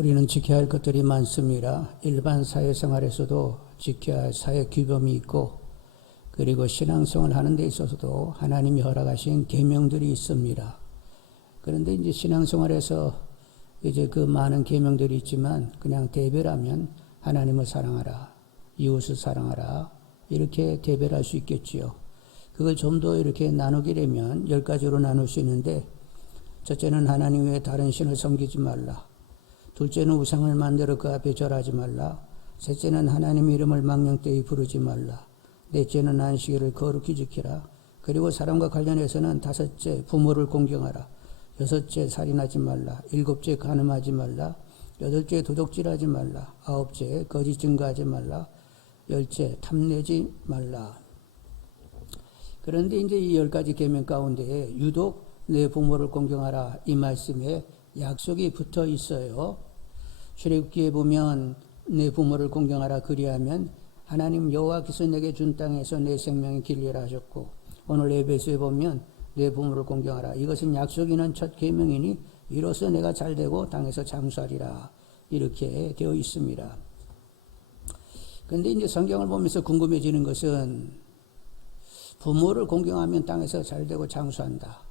우리는 지켜야 할 것들이 많습니다. 일반 사회생활에서도 지켜야 할 사회 규범이 있고, 그리고 신앙생활을 하는 데 있어서도 하나님이 허락하신 계명들이 있습니다. 그런데 이제 신앙생활에서 이제 그 많은 계명들이 있지만 그냥 대별하면 하나님을 사랑하라, 이웃을 사랑하라, 이렇게 대별할 수 있겠지요. 그걸 좀 더 이렇게 나누게 되면 10가지로 나눌 수 있는데, 첫째는 하나님 외에 다른 신을 섬기지 말라. 둘째는 우상을 만들어 그 앞에 절하지 말라. 셋째는 하나님의 이름을 망령되이 부르지 말라. 넷째는 안식일을 거룩히 지키라. 그리고 사람과 관련해서는 다섯째 부모를 공경하라. 여섯째 살인하지 말라. 일곱째 간음하지 말라. 여덟째 도둑질하지 말라. 아홉째 거짓 증거하지 말라. 열째 탐내지 말라. 그런데 이제 이 10가지 계명 가운데 유독 내 부모를 공경하라 이 말씀에 약속이 붙어 있어요. 출애굽기에 보면 내 부모를 공경하라 그리하면 하나님 여호와께서 내게 준 땅에서 내 생명이 길리라 하셨고, 오늘 에베소에 보면 내 부모를 공경하라, 이것은 약속이 있는 첫 계명이니 이로써 내가 잘되고 땅에서 장수하리라, 이렇게 되어 있습니다. 그런데 이제 성경을 보면서 궁금해지는 것은 부모를 공경하면 땅에서 잘되고 장수한다.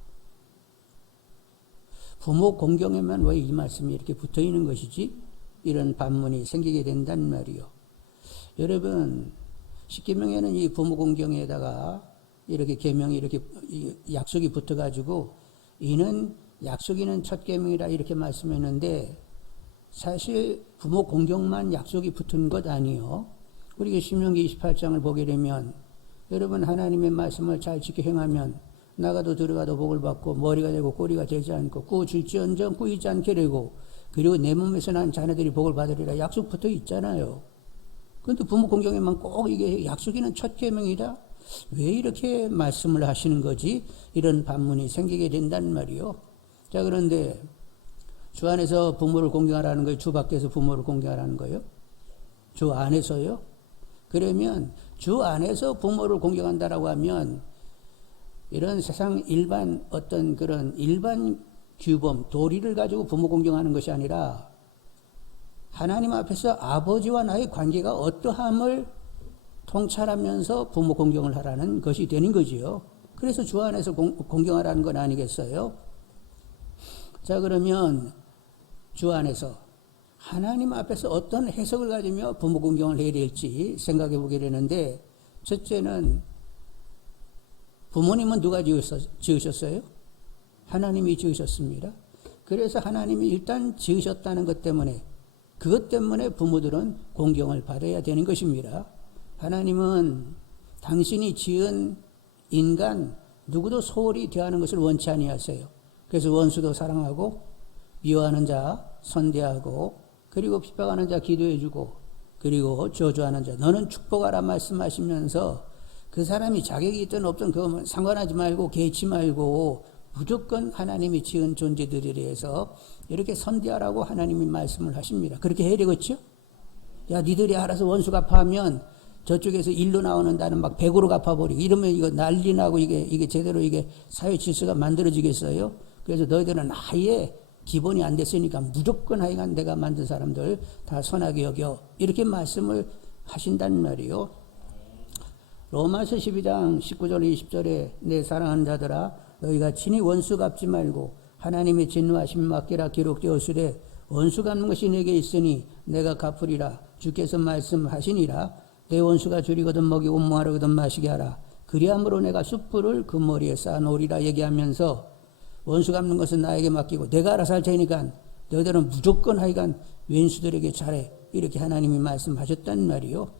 부모 공경에만 왜 이 말씀이 이렇게 붙어 있는 것이지? 이런 반문이 생기게 된단 말이요. 여러분, 십계명에는 이 부모 공경에다가 이렇게 계명이 이렇게 약속이 붙어가지고 이는 약속이 있는 첫 계명이라 이렇게 말씀했는데, 사실 부모 공경만 약속이 붙은 것 아니요. 우리가 신명기 28장을 보게 되면 여러분, 하나님의 말씀을 잘 지켜 행하면 나가도 들어가도 복을 받고 머리가 되고 꼬리가 되지 않고 꾸질지언정 꾸이지 않게 되고, 그리고 내 몸에서 난 자녀들이 복을 받으리라 약속 붙어 있잖아요. 그런데 부모 공경에만 꼭 이게 약속이 있는 첫 계명이다? 왜 이렇게 말씀을 하시는 거지? 이런 반문이 생기게 된단 말이요. 자, 그런데 주 안에서 부모를 공경하라는 거예요? 주 밖에서 부모를 공경하라는 거예요? 주 안에서요? 그러면 주 안에서 부모를 공경한다라고 하면 이런 세상 일반 어떤 그런 일반 규범, 도리를 가지고 부모 공경하는 것이 아니라 하나님 앞에서 아버지와 나의 관계가 어떠함을 통찰하면서 부모 공경을 하라는 것이 되는 거지요. 그래서 주 안에서 공경하라는 건 아니겠어요? 자, 그러면 주 안에서 하나님 앞에서 어떤 해석을 가지며 부모 공경을 해야 될지 생각해 보게 되는데, 첫째는 부모님은 누가 지으셨어요? 하나님이 지으셨습니다. 그래서 하나님이 일단 지으셨다는 것 때문에, 그것 때문에 부모들은 공경을 받아야 되는 것입니다. 하나님은 당신이 지은 인간 누구도 소홀히 대하는 것을 원치 아니하세요. 그래서 원수도 사랑하고 미워하는 자 선대하고, 그리고 핍박하는 자 기도해주고, 그리고 저주하는 자 너는 축복하라 말씀하시면서 그 사람이 자격이 있든 없든 그거 상관하지 말고 개의치 말고 무조건 하나님이 지은 존재들에 대해서 이렇게 선대하라고 하나님이 말씀을 하십니다. 그렇게 해야 되겠죠? 야, 니들이 알아서 원수 갚아하면 저쪽에서 일로 나오는 나는 막 100으로 갚아버리고 이러면 이거 난리 나고 이게 제대로 이게 사회 질서가 만들어지겠어요? 그래서 너희들은 아예 기본이 안 됐으니까 무조건 하여간 내가 만든 사람들 다 선하게 여겨, 이렇게 말씀을 하신단 말이요. 로마서 12장 19절 20절에 내 사랑하는 자들아 너희가 친히 원수 갚지 말고 하나님의 진노하심 맡기라 기록되었으되 원수 갚는 것이 내게 있으니 내가 갚으리라 주께서 말씀하시니라. 내 원수가 줄이거든 먹이고 마르거든 마시게 하라. 그리함으로 내가 숯불을 그 머리에 쌓아놓으리라 얘기하면서 원수 갚는 것은 나에게 맡기고 내가 알아서 할 테니까 너희들은 무조건 하여간 왼수들에게 잘해, 이렇게 하나님이 말씀하셨단 말이요.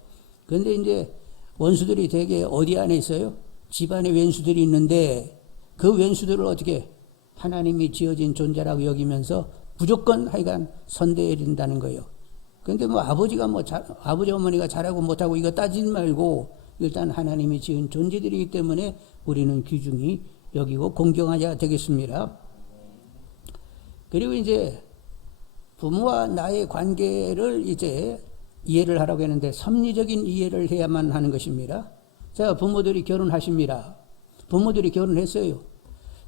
그런데 이제 원수들이 되게 어디 안에 있어요? 집안에 왼수들이 있는데 그 왼수들을 어떻게 하나님이 지어진 존재라고 여기면서 무조건 하여간 선대해야 된다는 거예요. 그런데 뭐 아버지 어머니가 잘하고 못하고 이거 따지지 말고 일단 하나님이 지은 존재들이기 때문에 우리는 귀중히 여기고 공경하셔야 되겠습니다. 그리고 이제 부모와 나의 관계를 이제 이해를 하라고 했는데 섭리적인 이해를 해야만 하는 것입니다. 자, 부모들이 결혼하십니다. 부모들이 결혼했어요.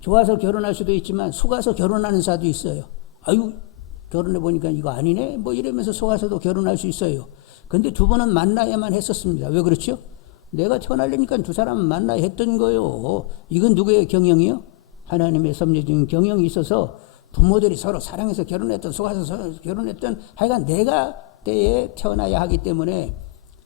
좋아서 결혼할 수도 있지만 속아서 결혼하는 사도 있어요. 아유, 결혼해 보니까 이거 아니네? 뭐 이러면서 속아서도 결혼할 수 있어요. 근데 두 번은 만나야만 했었습니다. 왜 그렇죠? 내가 태어나려니까 두 사람은 만나야 했던 거요. 이건 누구의 경영이요? 하나님의 섭리적인 경영이 있어서 부모들이 서로 사랑해서 결혼했던, 속아서 결혼했던, 하여간 내가 때에 태어나야 하기 때문에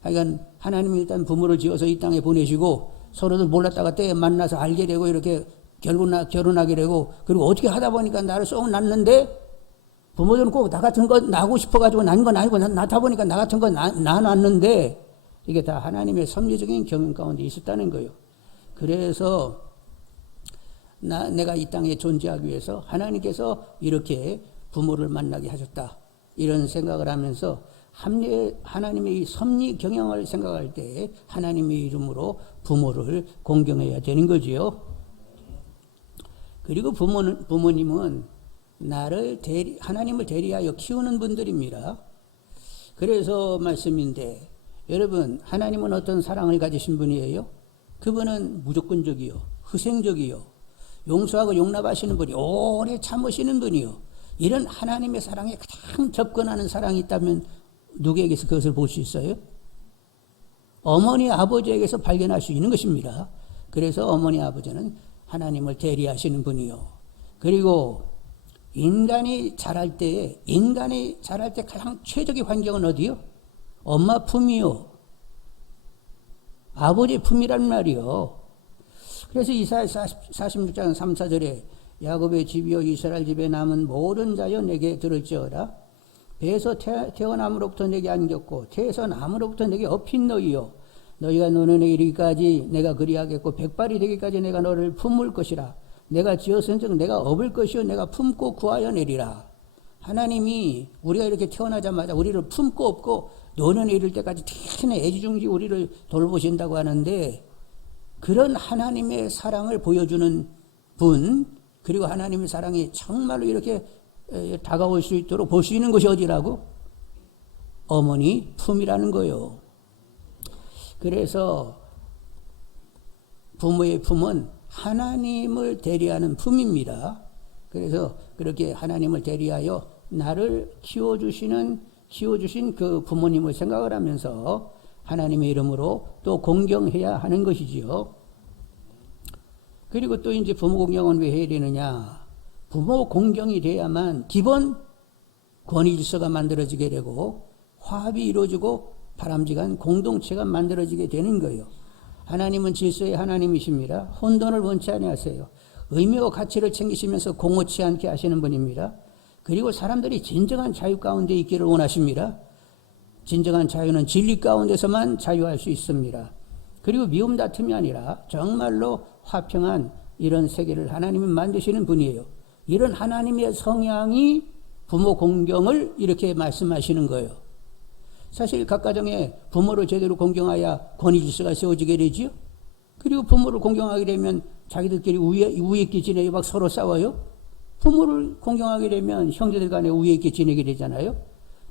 하여간 하나님이 일단 부모를 지어서 이 땅에 보내시고 서로도 몰랐다가 때에 만나서 알게 되고 이렇게 결혼하게 되고 그리고 어떻게 하다 보니까 나를 쏙 낳는데 부모들은 꼭 나 같은 거 낳고 싶어가지고 낳은 건 아니고 낳다 보니까 나 같은 거 낳았는데 이게 다 하나님의 섭리적인 경영 가운데 있었다는 거예요. 그래서 내가 이 땅에 존재하기 위해서 하나님께서 이렇게 부모를 만나게 하셨다. 이런 생각을 하면서 하나님의 이 섭리 경영을 생각할 때 하나님의 이름으로 부모를 공경해야 되는 거지요. 그리고 부모님은 하나님을 대리하여 키우는 분들입니다. 그래서 말씀인데 여러분 하나님은 어떤 사랑을 가지신 분이에요? 그분은 무조건적이요, 희생적이요, 용서하고 용납하시는 분이 오래 참으시는 분이요. 이런 하나님의 사랑에 가장 접근하는 사랑이 있다면 누구에게서 그것을 볼 수 있어요? 어머니 아버지에게서 발견할 수 있는 것입니다. 그래서 어머니 아버지는 하나님을 대리하시는 분이요. 그리고 인간이 자랄 때 가장 최적의 환경은 어디요? 엄마 품이요. 아버지 품이란 말이요. 그래서 이사야 46장 3, 4절에 야곱의 집이요 이스라엘 집에 남은 모든 자여 내게 들을지어다. 배에서 태어남으로부터 내게 안겼고 태에서 남으로부터 내게 업힌 너희요. 너희가 노년에 이르기까지 내가 그리하겠고 백발이 되기까지 내가 너를 품을 것이라. 내가 지었은즉 내가 업을 것이요 내가 품고 구하여 내리라. 하나님이 우리가 이렇게 태어나자마자 우리를 품고 업고 노년에 이를 때까지 특히나 애지중지 우리를 돌보신다고 하는데 그런 하나님의 사랑을 보여주는 분 그리고 하나님의 사랑이 정말로 이렇게 다가올 수 있도록 볼 수 있는 것이 어디라고? 어머니 품이라는 거예요. 그래서 부모의 품은 하나님을 대리하는 품입니다. 그래서 그렇게 하나님을 대리하여 나를 키워주신 그 부모님을 생각을 하면서 하나님의 이름으로 또 공경해야 하는 것이지요. 그리고 또 이제 부모 공경은 왜 해야 되느냐? 부모 공경이 돼야만 기본 권위 질서가 만들어지게 되고 화합이 이루어지고 바람직한 공동체가 만들어지게 되는 거예요. 하나님은 질서의 하나님이십니다. 혼돈을 원치 아니하세요. 의미와 가치를 챙기시면서 공허치 않게 하시는 분입니다. 그리고 사람들이 진정한 자유 가운데 있기를 원하십니다. 진정한 자유는 진리 가운데서만 자유할 수 있습니다. 그리고 미움 다툼이 아니라 정말로 화평한 이런 세계를 하나님이 만드시는 분이에요. 이런 하나님의 성향이 부모 공경을 이렇게 말씀하시는 거예요. 사실 각 가정에 부모를 제대로 공경하여 권위 질서가 세워지게 되지요. 그리고 부모를 공경하게 되면 자기들끼리 우애 있게 지내요. 막 서로 싸워요. 부모를 공경하게 되면 형제들 간에 우애 있게 지내게 되잖아요.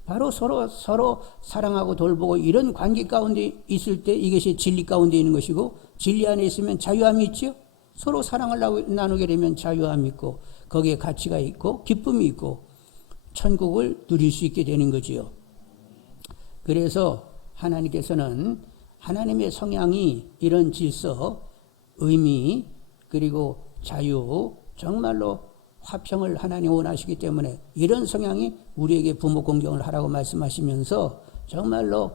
바로 서로 사랑하고 돌보고 이런 관계 가운데 있을 때 이것이 진리 가운데 있는 것이고 진리 안에 있으면 자유함이 있죠. 서로 사랑을 나누게 되면 자유함이 있고 거기에 가치가 있고 기쁨이 있고 천국을 누릴 수 있게 되는 거지요. 그래서 하나님께서는 하나님의 성향이 이런 질서, 의미, 그리고 자유, 정말로 화평을 하나님 원하시기 때문에 이런 성향이 우리에게 부모 공경을 하라고 말씀하시면서 정말로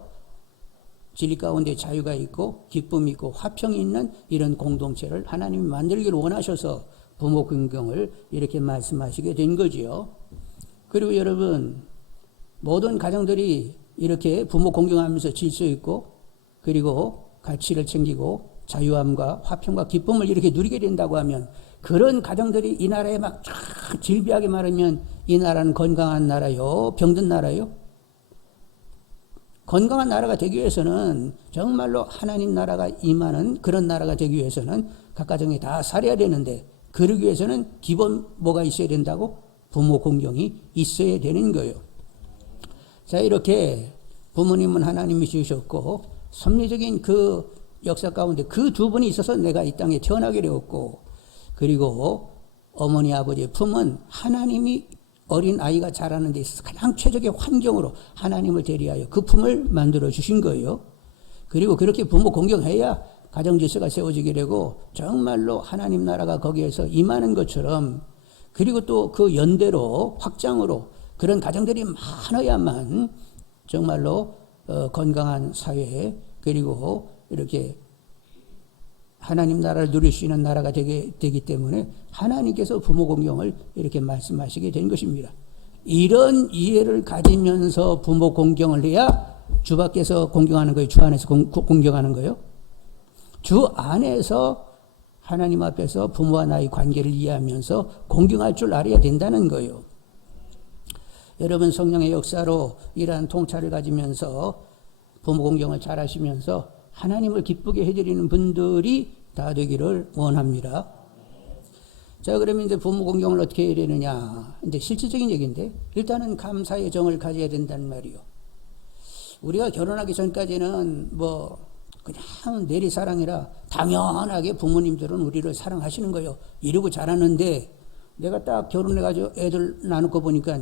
진리 가운데 자유가 있고 기쁨이 있고 화평이 있는 이런 공동체를 하나님이 만들기를 원하셔서 부모 공경을 이렇게 말씀하시게 된 거지요. 그리고 여러분 모든 가정들이 이렇게 부모 공경하면서 질서 있고 그리고 가치를 챙기고 자유함과 화평과 기쁨을 이렇게 누리게 된다고 하면 그런 가정들이 이 나라에 막 질비하게 말하면 이 나라는 건강한 나라요? 병든 나라요? 건강한 나라가 되기 위해서는 정말로 하나님 나라가 임하는 그런 나라가 되기 위해서는 각 가정이 다 살아야 되는데 그러기 위해서는 기본 뭐가 있어야 된다고? 부모 공경이 있어야 되는 거예요. 자, 이렇게 부모님은 하나님이 지으셨고 섭리적인 그 역사 가운데 그 두 분이 있어서 내가 이 땅에 태어나게 되었고 그리고 어머니 아버지의 품은 하나님이 어린 아이가 자라는 데 있어서 가장 최적의 환경으로 하나님을 대리하여 그 품을 만들어 주신 거예요. 그리고 그렇게 부모 공경해야 가정 질서가 세워지게 되고 정말로 하나님 나라가 거기에서 임하는 것처럼, 그리고 또 그 연대로 확장으로 그런 가정들이 많아야만 정말로 건강한 사회, 그리고 이렇게 하나님 나라를 누릴 수 있는 나라가 되기 때문에 하나님께서 부모 공경을 이렇게 말씀하시게 된 것입니다. 이런 이해를 가지면서 부모 공경을 해야 주 밖에서 공경하는 거예요? 주 안에서 공경하는 거예요? 주 안에서 하나님 앞에서 부모와 나의 관계를 이해하면서 공경할 줄 알아야 된다는 거예요. 여러분, 성령의 역사로 이러한 통찰을 가지면서 부모 공경을 잘 하시면서 하나님을 기쁘게 해드리는 분들이 다 되기를 원합니다. 자, 그러면 이제 부모 공경을 어떻게 해야 되느냐. 이제 실질적인 얘기인데, 일단은 감사의 정을 가져야 된다는 말이요. 우리가 결혼하기 전까지는 그냥 내리사랑이라 당연하게 부모님들은 우리를 사랑하시는 거예요. 이러고 자라는데, 내가 딱 결혼해가지고 애들 나누고 보니까,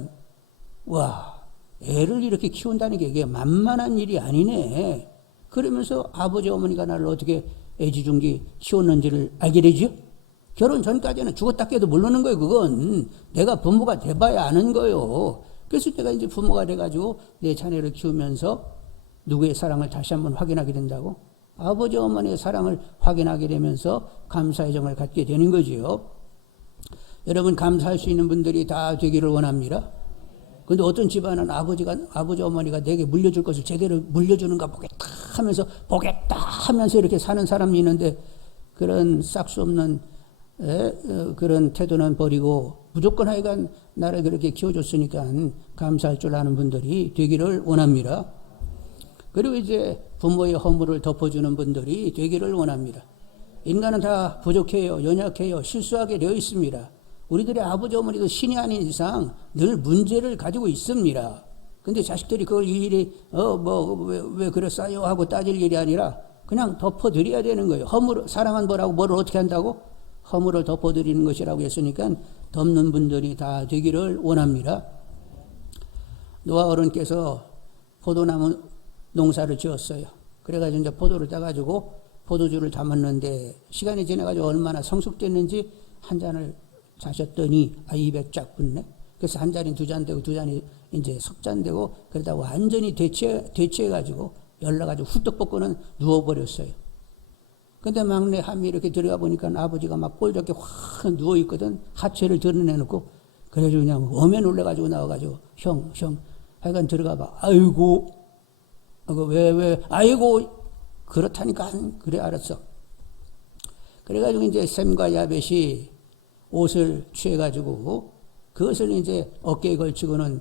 와, 애를 이렇게 키운다는 게 이게 만만한 일이 아니네. 그러면서 아버지 어머니가 나를 어떻게 애지중지 키웠는지를 알게 되죠. 결혼 전까지는 죽었다 깨도 모르는 거예요. 그건 내가 부모가 돼봐야 아는 거예요. 그래서 내가 이제 부모가 돼가지고 내 자녀를 키우면서 누구의 사랑을 다시 한번 확인하게 된다고? 아버지 어머니의 사랑을 확인하게 되면서 감사의 정을 갖게 되는 거지요. 여러분, 감사할 수 있는 분들이 다 되기를 원합니다. 근데 어떤 집안은 아버지 어머니가 내게 물려줄 것을 제대로 물려주는가 보겠다 하면서 이렇게 사는 사람이 있는데, 그런 싹수 없는 그런 태도는 버리고 무조건 하여간 나를 그렇게 키워줬으니까 감사할 줄 아는 분들이 되기를 원합니다. 그리고 이제 부모의 허물을 덮어주는 분들이 되기를 원합니다. 인간은 다 부족해요, 연약해요, 실수하게 되어 있습니다. 우리들의 아버지 어머니도 신이 아닌 이상 늘 문제를 가지고 있습니다. 근데 자식들이 그걸 일일이 왜 그랬어요 하고 따질 일이 아니라 그냥 덮어드려야 되는 거예요. 사랑한 뭐라고 뭐를 어떻게 한다고? 허물을 덮어드리는 것이라고 했으니까 덮는 분들이 다 되기를 원합니다. 노아 어른께서 포도나무 농사를 지었어요. 그래가지고 이제 포도를 따가지고 포도주를 담았는데, 시간이 지나가지고 얼마나 성숙됐는지 한 잔을 자셨더니 입에 쫙 붙네. 그래서 한 잔이 두 잔 되고 두 잔이 이제 석 잔 되고, 그러다 완전히 대체해가지고 열나가지고 훌떡 벗고는 누워버렸어요. 근데 막내 함이 이렇게 들어가 보니까 아버지가 막 꼴좋게 확 누워있거든. 하체를 드러내놓고. 그래가지고 그냥 엄에 놀래가지고 나와가지고 형 하여간 들어가봐. 아이고 왜 아이고 그렇다니까. 그래 알았어. 그래가지고 이제 셈과 야벳이 옷을 취해가지고 그것을 이제 어깨에 걸치고는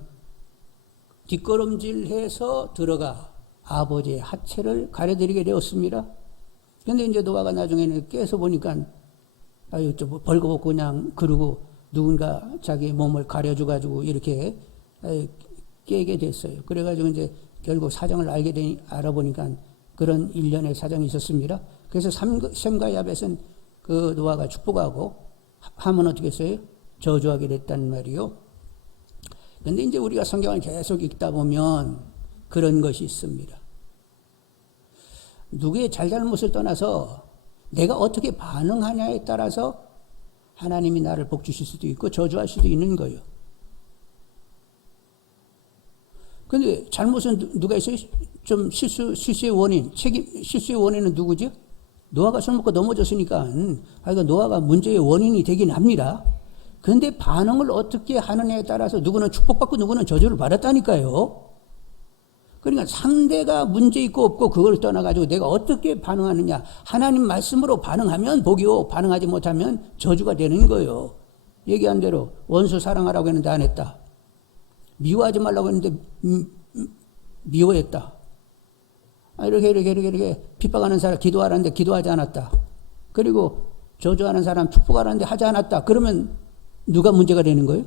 뒷걸음질해서 들어가 아버지의 하체를 가려드리게 되었습니다. 근데 이제 노아가 나중에는 깨서 보니까 벌거벗고 그냥 그러고 누군가 자기 몸을 가려줘가지고 이렇게 깨게 됐어요. 그래가지고 이제 결국 사정을 알아보니까 그런 일련의 사정이 있었습니다. 그래서 셈과 야벳은 그 노아가 축복하고 함은 어떻게 했어요? 저주하게 됐단 말이요. 근데 이제 우리가 성경을 계속 읽다 보면 그런 것이 있습니다. 누구의 잘잘못을 떠나서 내가 어떻게 반응하냐에 따라서 하나님이 나를 복 주실 수도 있고 저주할 수도 있는 거예요. 근데 잘못은 누가 있어요? 좀 실수의 원인, 실수의 원인은 누구죠? 노아가 술 먹고 넘어졌으니까, 노아가 문제의 원인이 되긴 합니다. 근데 반응을 어떻게 하느냐에 따라서 누구는 축복받고 누구는 저주를 받았다니까요. 그러니까 상대가 문제 있고 없고 그걸 떠나가지고 내가 어떻게 반응하느냐. 하나님 말씀으로 반응하면 복이요, 반응하지 못하면 저주가 되는 거예요. 얘기한 대로 원수 사랑하라고 했는데 안 했다. 미워하지 말라고 했는데 미워했다. 이렇게 핍박하는 사람 기도하라는데 기도하지 않았다. 그리고 저주하는 사람 축복하라는데 하지 않았다. 그러면 누가 문제가 되는 거예요?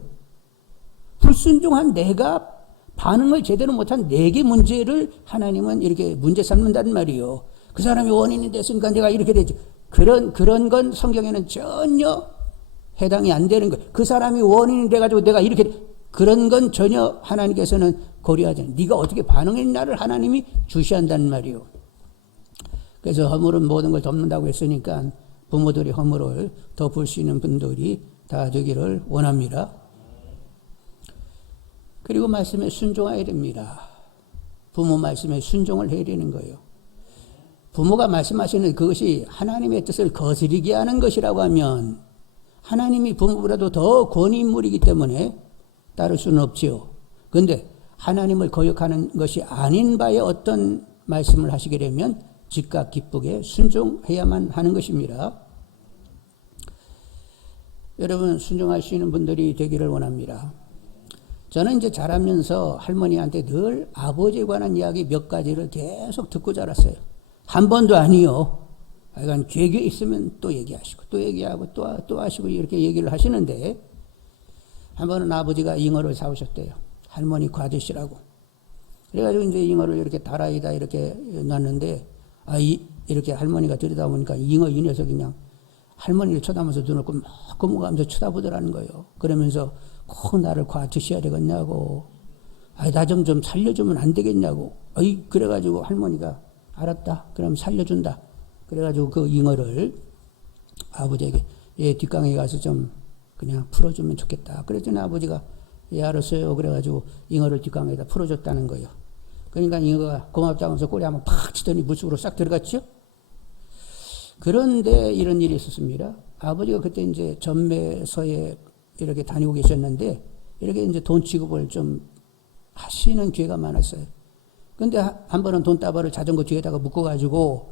불순종한 내가 반응을 제대로 못한 내게 문제를 하나님은 이렇게 문제 삼는다는 말이에요. 그 사람이 원인이 됐으니까 내가 이렇게 되지. 그런 건 성경에는 전혀 해당이 안 되는 거예요. 그 사람이 원인이 돼가지고 내가 이렇게 그런 건 전혀 하나님께서는 고려하지 않아요. 네가 어떻게 반응했냐를 하나님이 주시한다는 말이요. 그래서 허물은 모든 걸 덮는다고 했으니까 부모들이 허물을 덮을 수 있는 분들이 다 되기를 원합니다. 그리고 말씀에 순종해야 됩니다. 부모 말씀에 순종을 해야 되는 거예요. 부모가 말씀하시는 그것이 하나님의 뜻을 거스르게 하는 것이라고 하면 하나님이 부모보다도 더 권위인물이기 때문에 따를 수는 없지요. 그런데 하나님을 거역하는 것이 아닌 바에 어떤 말씀을 하시게 되면 즉각 기쁘게 순종해야만 하는 것입니다. 여러분, 순종할 수 있는 분들이 되기를 원합니다. 저는 이제 자라면서 할머니한테 늘 아버지에 관한 이야기 몇 가지를 계속 듣고 자랐어요. 한 번도 아니요. 하여간 계획이 있으면 또 얘기하시고 또 얘기하고 또 하시고 이렇게 얘기를 하시는데, 한 번은 아버지가 잉어를 사오셨대요. 할머니 과드시라고. 그래가지고 이제 잉어를 이렇게 다라이다 이렇게 놨는데, 이렇게 할머니가 들여다보니까 잉어 이 녀석이 그냥 할머니를 쳐다보면서 눈을 막 고무가면서 쳐다보더라는 거예요. 그러면서 꼭 나를 과드셔야 되겠냐고. 나 좀 살려주면 안 되겠냐고. 그래가지고 할머니가 알았다. 그럼 살려준다. 그래가지고 그 잉어를 아버지에게 얘 뒷강에 가서 좀 그냥 풀어주면 좋겠다. 그랬더니 아버지가 예 알았어요. 그래가지고 잉어를 뒷강에다 풀어줬다는 거예요. 그러니까 잉어가 고맙다고 하면서 꼬리 한번 팍 치더니 물속으로 싹 들어갔죠. 그런데 이런 일이 있었습니다. 아버지가 그때 이제 전매서에 이렇게 다니고 계셨는데 이렇게 이제 돈 취급을 좀 하시는 기회가 많았어요. 근데 한 번은 돈다발을 자전거 뒤에다가 묶어가지고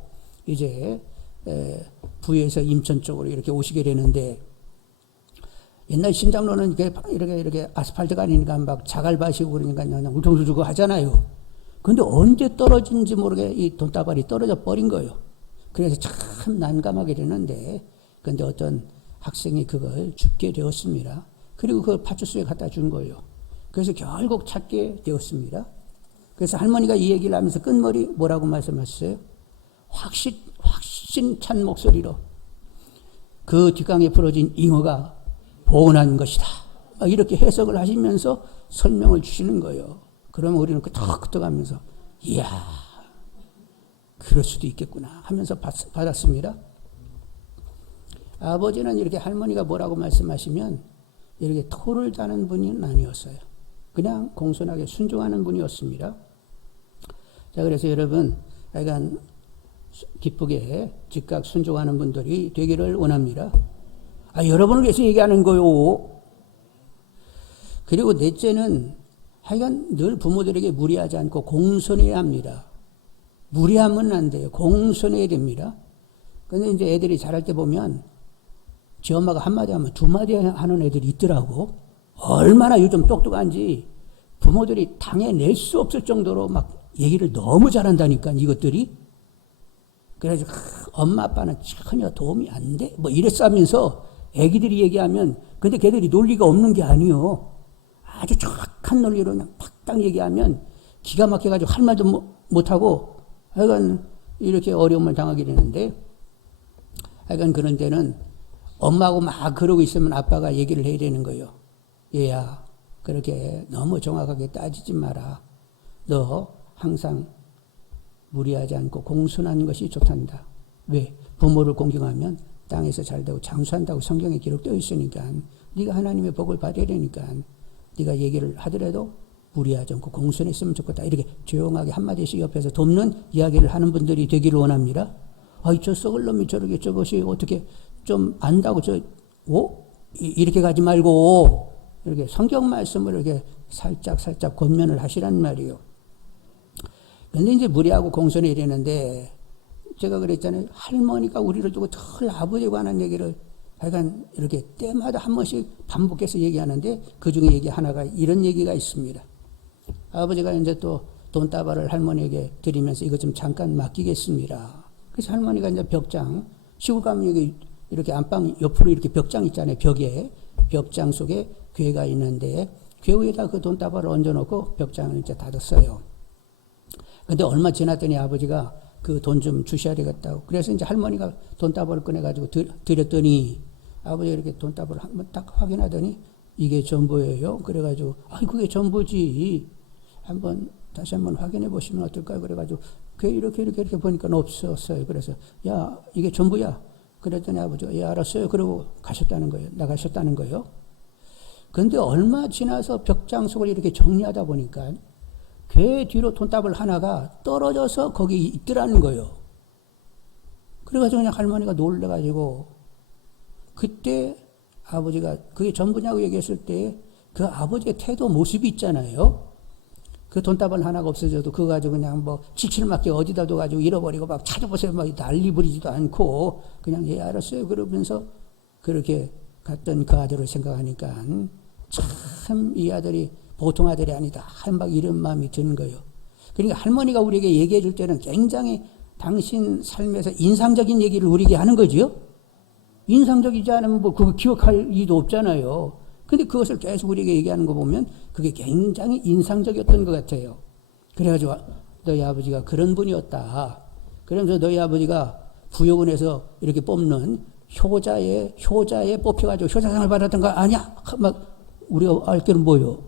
이제 부에서 임천 쪽으로 이렇게 오시게 되는데, 옛날 신장로는 이렇게 아스팔트가 아니니까 막 자갈밭이고 그러니까 그냥 울퉁불퉁 하잖아요. 근데 언제 떨어진지 모르게 이 돈다발이 떨어져 버린 거예요. 그래서 참 난감하게 되는데, 근데 어떤 학생이 그걸 줍게 되었습니다. 그리고 그걸 파출소에 갖다 준 거예요. 그래서 결국 찾게 되었습니다. 그래서 할머니가 이 얘기를 하면서 끝머리 뭐라고 말씀하셨어요? 확신 찬 목소리로 그 뒷강에 풀어진 잉어가 보온한 것이다. 이렇게 해석을 하시면서 설명을 주시는 거예요. 그러면 우리는 끄떡끄떡하면서 이야 그럴 수도 있겠구나 하면서 받았습니다. 아버지는 이렇게 할머니가 뭐라고 말씀하시면 이렇게 토를 다는 분은 아니었어요. 그냥 공손하게 순종하는 분이었습니다. 자, 그래서 여러분, 약간 기쁘게 즉각 순종하는 분들이 되기를 원합니다. 여러분을 위해서 얘기하는 거요. 그리고 넷째는 하여간 늘 부모들에게 무리하지 않고 공손해야 합니다. 무리하면 안 돼요. 공손해야 됩니다. 근데 이제 애들이 자랄 때 보면 지 엄마가 한마디 하면 두마디 하는 애들이 있더라고. 얼마나 요즘 똑똑한지 부모들이 당해낼 수 없을 정도로 막 얘기를 너무 잘한다니까, 이것들이. 그래서 엄마 아빠는 전혀 도움이 안 돼. 뭐 이랬어 하면서 애기들이 얘기하면, 근데 걔들이 논리가 없는 게 아니요. 아주 정확한 논리로 그냥 팍딱 얘기하면 기가 막혀가지고 할 말도 못하고 하여간 이렇게 어려움을 당하게 되는데, 하여간 그런 데는 엄마하고 막 그러고 있으면 아빠가 얘기를 해야 되는 거예요. 얘야, 그렇게 너무 정확하게 따지지 마라. 너 항상 무리하지 않고 공손한 것이 좋단다. 왜? 부모를 공경하면 땅에서 잘되고 장수한다고 성경에 기록되어 있으니까, 네가 하나님의 복을 받아야 되니까 네가 얘기를 하더라도 무리하지 않고 공손했으면 좋겠다. 이렇게 조용하게 한마디씩 옆에서 돕는 이야기를 하는 분들이 되기를 원합니다. 저 썩을 놈이 저렇게 저것이 어떻게 좀 안다고 이렇게 가지 말고 이렇게 성경 말씀을 이렇게 살짝 권면을 하시란 말이에요. 근데 이제 무리하고 공손해야 되는데, 제가 그랬잖아요. 할머니가 우리를 두고 늘 아버지에 관한 얘기를 하여간 이렇게 때마다 한 번씩 반복해서 얘기하는데, 그 중에 얘기 하나가 이런 얘기가 있습니다. 아버지가 이제 또 돈다발을 할머니에게 드리면서 이거 좀 잠깐 맡기겠습니다. 그래서 할머니가 이제 벽장, 시골 가면 여기 이렇게 안방 옆으로 이렇게 벽장 있잖아요. 벽에. 벽장 속에 괴가 있는데, 괴 위에다 그 돈다발을 얹어놓고 벽장을 이제 닫았어요. 근데 얼마 지났더니 아버지가 그 돈 좀 주셔야 되겠다고. 그래서 이제 할머니가 돈다발을 꺼내가지고 드렸더니, 아버지가 이렇게 돈다발을 한번 딱 확인하더니 이게 전부예요? 그래가지고 그게 전부지. 다시 한번 확인해 보시면 어떨까요? 그래가지고 이렇게 보니까 없었어요. 그래서 야 이게 전부야. 그랬더니 아버지가 예 알았어요. 그러고 가셨다는 거예요. 나가셨다는 거예요. 그런데 얼마 지나서 벽장 속을 이렇게 정리하다 보니까 그 뒤로 돈다발 하나가 떨어져서 거기 있더라는 거예요. 그래가지고 그냥 할머니가 놀래가지고 그때 아버지가 그게 전부냐고 얘기했을 때 그 아버지의 태도 모습이 있잖아요. 그 돈다발 하나가 없어져도 그거 가지고 그냥 칠칠맞게 어디다 둬가지고 잃어버리고 막 찾아보세요. 막 난리 부리지도 않고 그냥 예 알았어요. 그러면서 그렇게 갔던 그 아들을 생각하니까 참 이 아들이 보통 아들이 아니다. 막 이런 마음이 드는 거예요. 그러니까 할머니가 우리에게 얘기해 줄 때는 굉장히 당신 삶에서 인상적인 얘기를 우리에게 하는 거지요. 인상적이지 않으면 그거 기억할 이유도 없잖아요. 근데 그것을 계속 우리에게 얘기하는 거 보면 그게 굉장히 인상적이었던 것 같아요. 그래가지고 너희 아버지가 그런 분이었다. 그러면서 너희 아버지가 부여군에서 이렇게 뽑는 효자에 뽑혀가지고 효자상을 받았던 거 아니야? 막 우리가 알기는 뭐요?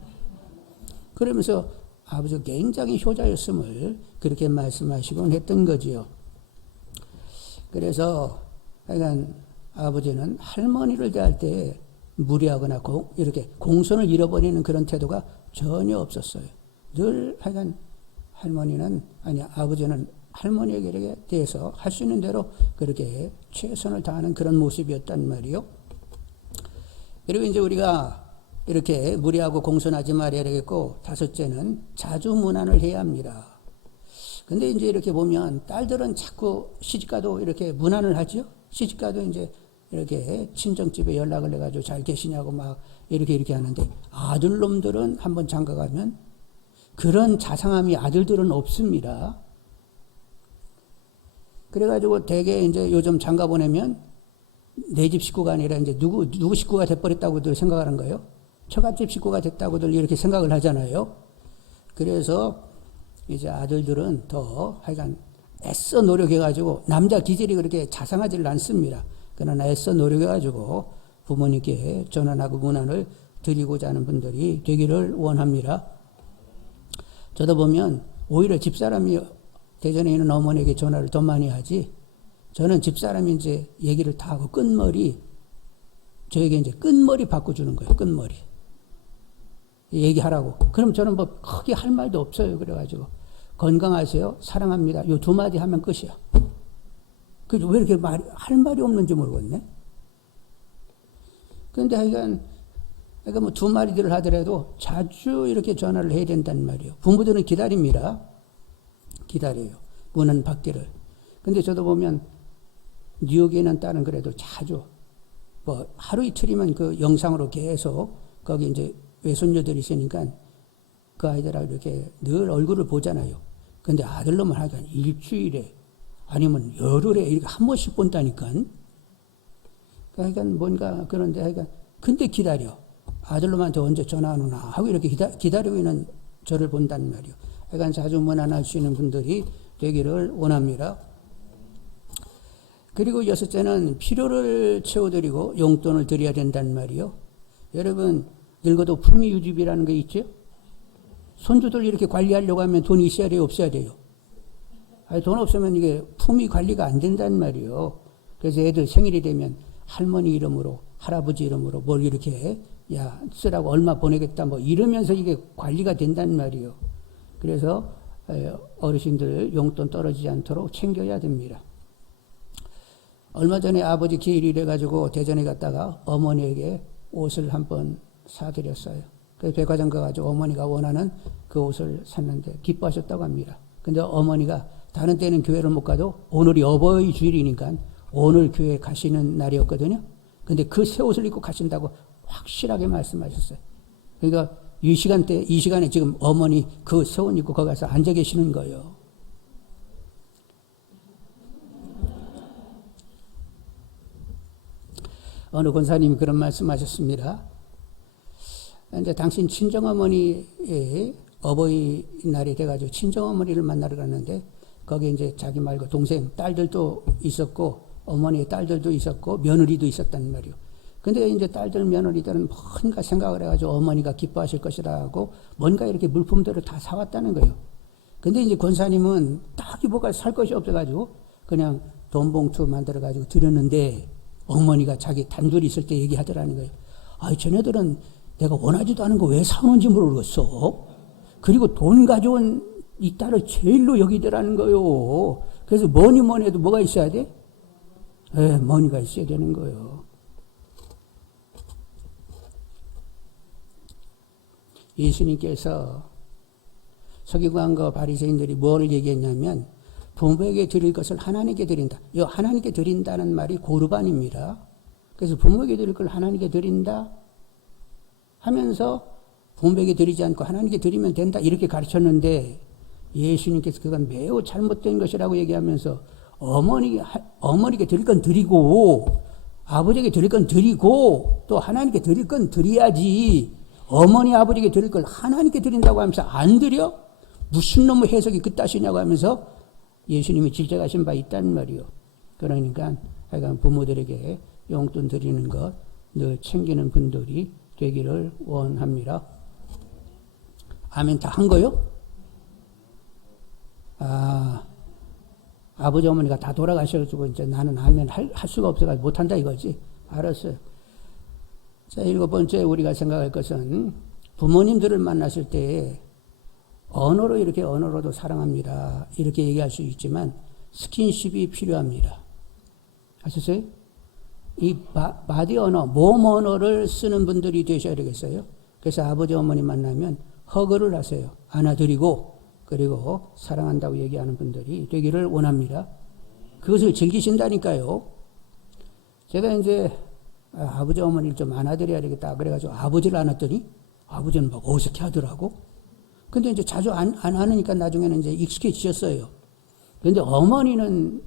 그러면서 아버지가 굉장히 효자였음을 그렇게 말씀하시곤 했던 거지요. 그래서 하여간 아버지는 할머니를 대할 때 무리하거나 이렇게 공손을 잃어버리는 그런 태도가 전혀 없었어요. 늘 하여간 아버지는 할머니에게 대해서 할 수 있는 대로 그렇게 최선을 다하는 그런 모습이었단 말이요. 그리고 이제 우리가 이렇게 무리하고 공손하지 말아야 되겠고, 다섯째는 자주 문안을 해야 합니다. 근데 이제 이렇게 보면 딸들은 자꾸 시집가도 이렇게 문안을 하죠. 시집가도 이제 이렇게 친정집에 연락을 해가지고 잘 계시냐고 막 이렇게 하는데, 아들놈들은 한번 장가 가면 그런 자상함이 아들들은 없습니다. 그래가지고 대개 이제 요즘 장가 보내면 내 집 식구가 아니라 이제 누구 식구가 돼버렸다고들 생각하는 거예요. 처갓집 식구가 됐다고들 이렇게 생각을 하잖아요. 그래서 이제 아들들은 더 하여간 애써 노력해가지고, 남자 기질이 그렇게 자상하지를 않습니다. 그러나 애써 노력해가지고 부모님께 전환하고 문안을 드리고자 하는 분들이 되기를 원합니다. 저도 보면 오히려 집사람이 대전에 있는 어머니에게 전화를 더 많이 하지, 저는 집사람이 이제 얘기를 다 하고 저에게 이제 끝머리 바꿔주는 거예요. 끝머리. 얘기하라고. 그럼 저는 크게 할 말도 없어요. 그래가지고 건강하세요, 사랑합니다, 요 두 마디 하면 끝이야. 왜 이렇게 할 말이 없는지 모르겠네. 그런데 하여간 두 마디들을 하더라도 자주 이렇게 전화를 해야 된단 말이에요. 부모들은 기다립니다. 기다려요. 문안 받기를. 근데 저도 보면 뉴욕에 있는 딸은 그래도 자주 하루 이틀이면 그 영상으로 계속 거기 이제 외손녀들이 있으니까 그 아이들하고 이렇게 늘 얼굴을 보잖아요. 근데 아들놈은 하여간 일주일에 아니면 열흘에 이렇게 한 번씩 본다니까. 그러니까 뭔가 그런데 하여간 근데 기다려. 아들놈한테 언제 전화 안 오나 하고 이렇게 기다리고 있는 저를 본단 말이에요. 하여간 자주 문안할 수 있는 분들이 되기를 원합니다. 그리고 여섯째는 필요를 채워드리고 용돈을 드려야 된단 말이에요. 여러분 늙어도 품위 유지비라는 게 있죠. 손주들 이렇게 관리하려고 하면 돈이 있어야 돼요, 없어야 돼요? 돈 없으면 이게 품위 관리가 안 된단 말이에요. 그래서 애들 생일이 되면 할머니 이름으로, 할아버지 이름으로 뭘 이렇게 쓰라고 얼마 보내겠다 이러면서 이게 관리가 된단 말이에요. 그래서 어르신들 용돈 떨어지지 않도록 챙겨야 됩니다. 얼마 전에 아버지 기일이래 가지고 대전에 갔다가 어머니에게 옷을 한번 사드렸어요. 그래서 백화점 가가지고 어머니가 원하는 그 옷을 샀는데 기뻐하셨다고 합니다. 근데 어머니가 다른 때는 교회를 못 가도 오늘이 어버이 주일이니까 오늘 교회 가시는 날이었거든요. 근데 그 새 옷을 입고 가신다고 확실하게 말씀하셨어요. 그러니까 이 시간에 지금 어머니 그 새 옷 입고 거기 가서 앉아 계시는 거예요. 어느 권사님이 그런 말씀하셨습니다. 이제 당신 친정어머니의 어버이날이 돼가지고 친정어머니를 만나러 갔는데 거기 이제 자기 말고 동생 딸들도 있었고 어머니의 딸들도 있었고 며느리도 있었단 말이에요. 근데 이제 딸들 며느리들은 뭔가 생각을 해가지고 어머니가 기뻐하실 것이다 하고 뭔가 이렇게 물품들을 다 사왔다는 거예요. 근데 이제 권사님은 딱히 뭐가 살 것이 없어가지고 그냥 돈 봉투 만들어가지고 드렸는데 어머니가 자기 단둘이 있을 때 얘기하더라는 거예요. 아이, 쟤네들은 내가 원하지도 않은 거 왜 사오는지 모르겠어. 그리고 돈 가져온 이 딸을 제일로 여기더라는 거예요. 그래서 뭐니 뭐니 해도 뭐가 있어야 돼? 머니가 있어야 되는 거예요. 예수님께서 서기관과 바리새인들이 뭘 얘기했냐면 부모에게 드릴 것을 하나님께 드린다. 이 하나님께 드린다는 말이 고르반입니다. 그래서 부모에게 드릴 걸 하나님께 드린다 하면서 부모에게 드리지 않고 하나님께 드리면 된다 이렇게 가르쳤는데 예수님께서 그건 매우 잘못된 것이라고 얘기하면서 어머니께 드릴 건 드리고 아버지에게 드릴 건 드리고 또 하나님께 드릴 건 드려야지 어머니 아버지에게 드릴 걸 하나님께 드린다고 하면서 안 드려? 무슨 놈의 해석이 그따시냐고 하면서 예수님이 질책하신 바 있다는 말이요. 그러니까 하여간 부모들에게 용돈 드리는 것 늘 챙기는 분들이 되기를 원합니다. 아멘 다 한 거요? 아버지 어머니가 다 돌아가셔가지고 이제 나는 아멘 할 수가 없어가지고 못한다 이거지. 알았어요. 자, 7번째 우리가 생각할 것은 부모님들을 만났을 때 언어로 이렇게 언어로도 사랑합니다. 이렇게 얘기할 수 있지만 스킨십이 필요합니다. 아셨어요? 이 바디 언어, 몸 언어를 쓰는 분들이 되셔야 되겠어요. 그래서 아버지 어머니 만나면 허그를 하세요. 안아드리고 그리고 사랑한다고 얘기하는 분들이 되기를 원합니다. 그것을 즐기신다니까요. 제가 이제 아버지 어머니를 좀 안아드려야 되겠다 그래가지고 아버지를 안았더니 아버지는 막 어색해 하더라고. 근데 이제 자주 안 하니까 나중에는 이제 익숙해지셨어요. 그런데 어머니는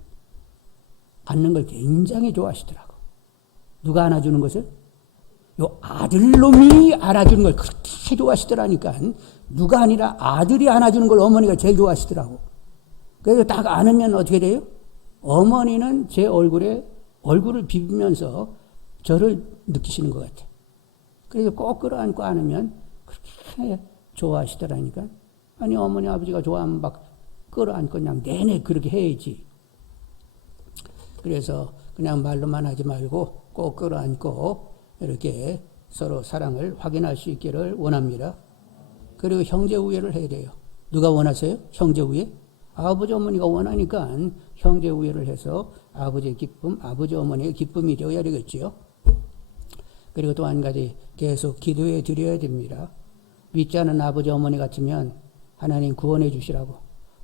안는 걸 굉장히 좋아하시더라고. 누가 안아주는 것을? 요 아들놈이 안아주는 걸 그렇게 좋아하시더라니까. 누가 아니라 아들이 안아주는 걸 어머니가 제일 좋아하시더라고. 그래서 딱 안으면 어떻게 돼요? 어머니는 제 얼굴을 비비면서 저를 느끼시는 것 같아요. 그래서 꼭 끌어안고 안으면 그렇게 좋아하시더라니까. 아니 어머니 아버지가 좋아하면 막 끌어안고 그냥 내내 그렇게 해야지. 그래서 그냥 말로만 하지 말고 꼭 끌어안고 이렇게 서로 사랑을 확인할 수 있기를 원합니다. 그리고 형제 우애를 해야 돼요. 누가 원하세요? 형제 우애? 아버지 어머니가 원하니까 형제 우애를 해서 아버지의 기쁨, 아버지 어머니의 기쁨이 되어야 되겠지요. 그리고 또 한 가지 계속 기도해 드려야 됩니다. 믿지 않은 아버지 어머니 같으면 하나님 구원해 주시라고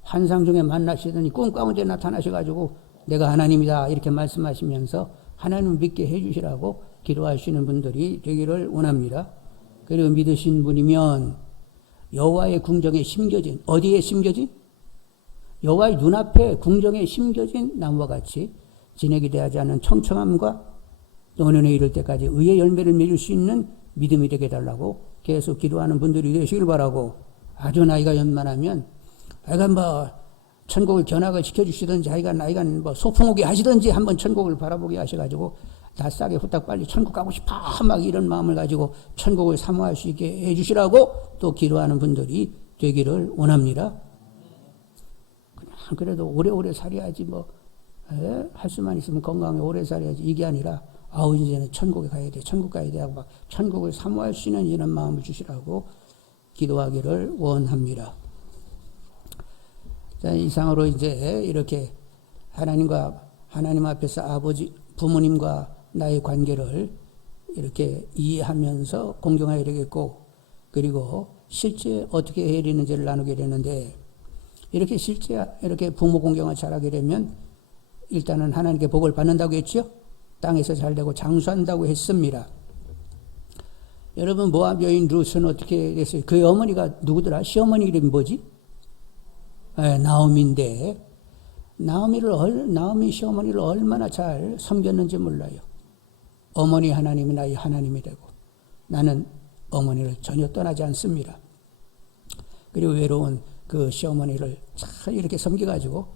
환상 중에 만나시더니 꿈 가운데 나타나셔가지고 내가 하나님이다 이렇게 말씀하시면서 하나님 믿게 해 주시라고 기도하시는 분들이 되기를 원합니다. 그리고 믿으신 분이면 여호와의 궁정에 심겨진 어디에 심겨진? 여호와의 눈앞에 궁정에 심겨진 나무와 같이 진액이 되지 않은 청청함과 노년에 이를 때까지 의의 열매를 맺을 수 있는 믿음이 되게 해달라고 계속 기도하는 분들이 되시길 바라고 아주 나이가 연만하면 하여간 뭐 천국을 견학을 시켜주시든지 하여간 나이가 뭐 소풍 오게 하시든지 한번 천국을 바라보게 하셔가지고 다 싸게 후딱 빨리 천국 가고 싶어 막 이런 마음을 가지고 천국을 사모할 수 있게 해주시라고 또 기도하는 분들이 되기를 원합니다. 그냥 그래도 오래오래 살아야지 뭐 할 수만 있으면 건강에 오래 살아야지 이게 아니라 아우 이제는 천국에 가야 돼 천국 가야 돼 하고 막 천국을 사모할 수 있는 이런 마음을 주시라고 기도하기를 원합니다. 자, 이상으로 이제 이렇게 하나님 앞에서 아버지 부모님과 나의 관계를 이렇게 이해하면서 공경해야 되겠고 그리고 실제 어떻게 해야 되는지를 나누게 되는데 이렇게 실제 이렇게 부모 공경을 잘하게 되면 일단은 하나님께 복을 받는다고 했죠. 땅에서 잘되고 장수한다고 했습니다. 여러분 모압 여인 룻은 어떻게 됐어요? 그의 어머니가 누구더라? 시어머니 이름이 뭐지? 나오미인데 나오미 시어머니를 얼마나 잘 섬겼는지 몰라요. 어머니 하나님이 나의 하나님이 되고 나는 어머니를 전혀 떠나지 않습니다. 그리고 외로운 그 시어머니를 잘 이렇게 섬겨가지고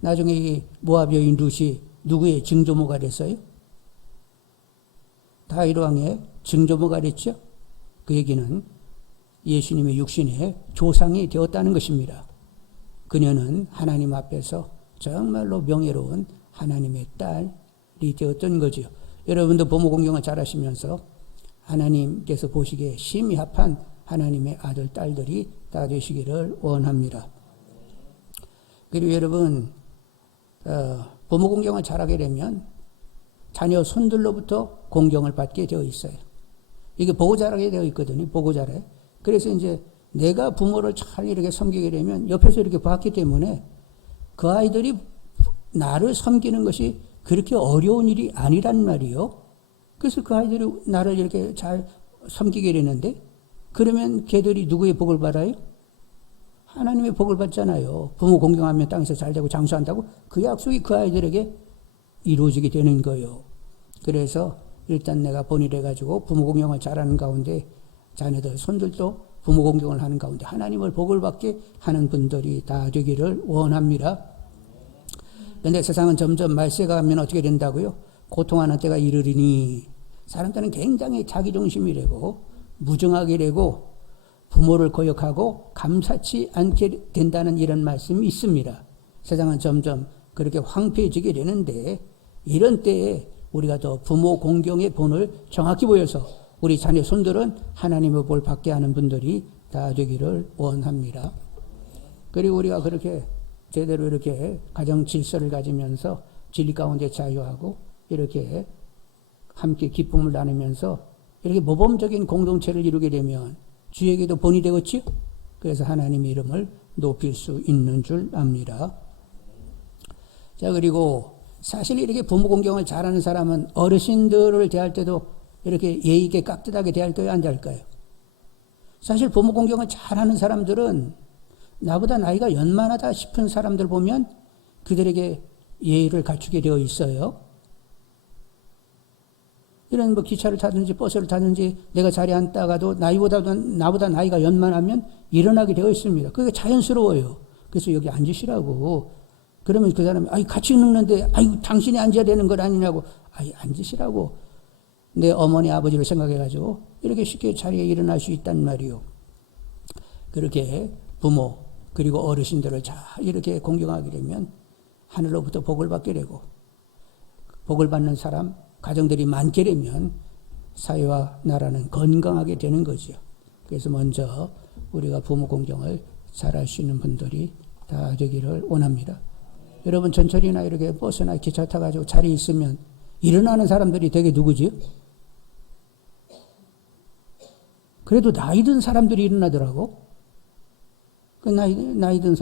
나중에 이 모압 여인 룻이 누구의 증조모가 됐어요? 다윗 왕의 증조모가 그랬죠. 그 얘기는 예수님의 육신의 조상이 되었다는 것입니다. 그녀는 하나님 앞에서 정말로 명예로운 하나님의 딸이 되었던 거죠. 여러분도 부모 공경을 잘 하시면서 하나님께서 보시기에 심히 합한 하나님의 아들, 딸들이 다 되시기를 원합니다. 그리고 여러분, 부모 공경을 잘하게 되면 자녀 손들로부터 공경을 받게 되어 있어요. 이게 보고 자라게 되어 있거든요. 보고 자래. 그래서 이제 내가 부모를 잘 이렇게 섬기게 되면 옆에서 이렇게 봤기 때문에 그 아이들이 나를 섬기는 것이 그렇게 어려운 일이 아니란 말이요. 그래서 그 아이들이 나를 이렇게 잘 섬기게 되는데 그러면 걔들이 누구의 복을 받아요? 하나님의 복을 받잖아요. 부모 공경하면 땅에서 잘 되고 장수한다고 그 약속이 그 아이들에게 이루어지게 되는 거예요. 그래서 일단 내가 본일 해가지고 부모 공경을 잘하는 가운데 자녀들 손들도 부모 공경을 하는 가운데 하나님을 복을 받게 하는 분들이 다 되기를 원합니다. 그런데 세상은 점점 말세가 가면 어떻게 된다고요? 고통하는 때가 이르리니 사람들은 굉장히 자기중심이 되고 무정하게 되고 부모를 거역하고 감사치 않게 된다는 이런 말씀이 있습니다. 세상은 점점 그렇게 황폐해지게 되는데 이런 때에 우리가 더 부모 공경의 본을 정확히 보여서 우리 자녀 손들은 하나님의 볼 받게 하는 분들이 다 되기를 원합니다. 그리고 우리가 그렇게 제대로 이렇게 가정 질서를 가지면서 진리 가운데 자유하고 이렇게 함께 기쁨을 나누면서 이렇게 모범적인 공동체를 이루게 되면 주에게도 본이 되겠지요. 그래서 하나님의 이름을 높일 수 있는 줄 압니다. 자, 그리고 사실 이렇게 부모 공경을 잘하는 사람은 어르신들을 대할 때도 이렇게 예의 있게 깍듯하게 대할까요? 안 대할까요? 사실 부모 공경을 잘하는 사람들은 나보다 나이가 연만하다 싶은 사람들 보면 그들에게 예의를 갖추게 되어 있어요. 이런 뭐 기차를 타든지 버스를 타든지 내가 자리에 앉다가도 나보다 나이가 연만하면 일어나게 되어 있습니다. 그게 자연스러워요. 그래서 여기 앉으시라고. 그러면 그 사람이 같이 늙는데 당신이 앉아야 되는 것 아니냐고. 앉으시라고. 내 어머니 아버지를 생각해가지고 이렇게 쉽게 자리에 일어날 수 있단 말이요. 그렇게 부모 그리고 어르신들을 잘 이렇게 공경하게 되면 하늘로부터 복을 받게 되고 복을 받는 사람 가정들이 많게 되면 사회와 나라는 건강하게 되는 거죠. 그래서 먼저 우리가 부모 공경을 잘할 수 있는 분들이 다 되기를 원합니다. 여러분 전철이나 이렇게 버스나 기차 타가지고 자리에 있으면 일어나는 사람들이 되게 누구지? 그래도 나이 든 사람들이 일어나더라고. 그 나이 든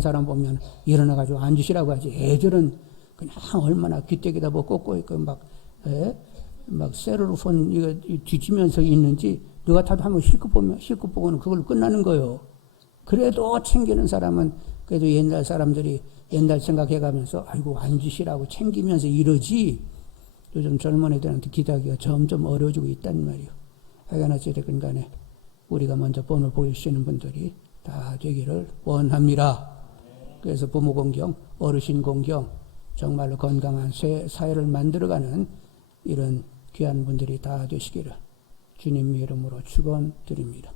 사람 보면 일어나가지고 앉으시라고 하지. 애들은 그냥 얼마나 귀때기다 뭐 꽂고 있고 막 세로폰 이거 뒤지면서 있는지 누가 타도 한번 실컷 보고는 그걸 끝나는 거예요. 그래도 챙기는 사람은 그래도 옛날 사람들이 옛날 생각해가면서 앉으시라고 챙기면서 이러지. 요즘 젊은 애들한테 기대하기가 점점 어려워지고 있단 말이에요. 하여간 어찌됐든 간에 우리가 먼저 본을 보일 수 있는 분들이 다 되기를 원합니다. 그래서 부모 공경, 어르신 공경, 정말로 건강한 사회를 만들어가는 이런 귀한 분들이 다 되시기를 주님의 이름으로 축원드립니다.